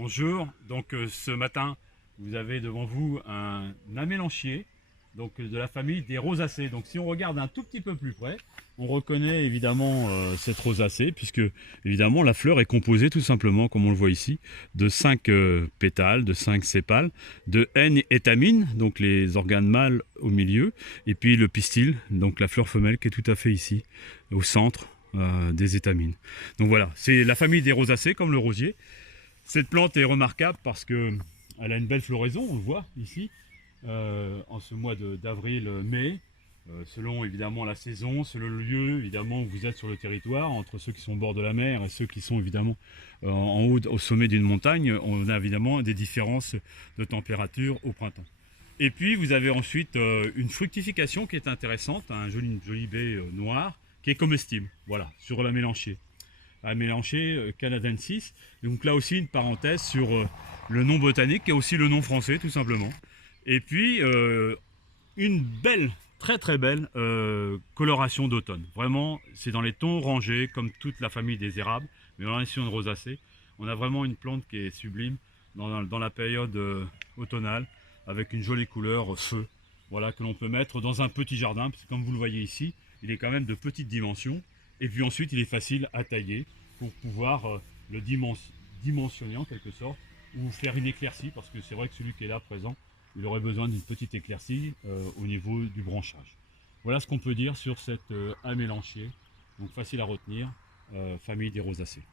Bonjour, donc ce matin vous avez devant vous un amélanchier donc de la famille des rosacées. Donc si on regarde un tout petit peu plus près, on reconnaît évidemment cette rosacée puisque évidemment la fleur est composée tout simplement comme on le voit ici de 5 pétales, de 5 sépales, de N-étamine, donc les organes mâles au milieu, et puis le pistil, donc la fleur femelle qui est tout à fait ici au centre des étamines. Donc voilà, c'est la famille des rosacées comme le rosier. Cette plante est remarquable parce qu'elle a une belle floraison, on le voit ici, en ce mois d'avril-mai, selon évidemment la saison, selon le lieu évidemment où vous êtes sur le territoire, entre ceux qui sont au bord de la mer et ceux qui sont évidemment en haut, au sommet d'une montagne, on a évidemment des différences de température au printemps. Et puis vous avez ensuite une fructification qui est intéressante, une jolie baie noire qui est comestible, voilà, sur la mélanchier. À mélanger canadensis. Donc là aussi une parenthèse sur le nom botanique et aussi le nom français tout simplement. Et puis une belle, très belle coloration d'automne. Vraiment, c'est dans les tons orangés comme toute la famille des érables, mais dans la nation de rosacée, on a vraiment une plante qui est sublime dans la période automnale avec une jolie couleur feu. Voilà, que l'on peut mettre dans un petit jardin, parce que comme vous le voyez ici, il est quand même de petite dimension. Et puis ensuite, il est facile à tailler pour pouvoir le dimensionner en quelque sorte, ou faire une éclaircie, parce que c'est vrai que celui qui est là présent, il aurait besoin d'une petite éclaircie au niveau du branchage. Voilà ce qu'on peut dire sur cette amélanchier, donc facile à retenir, famille des rosacées.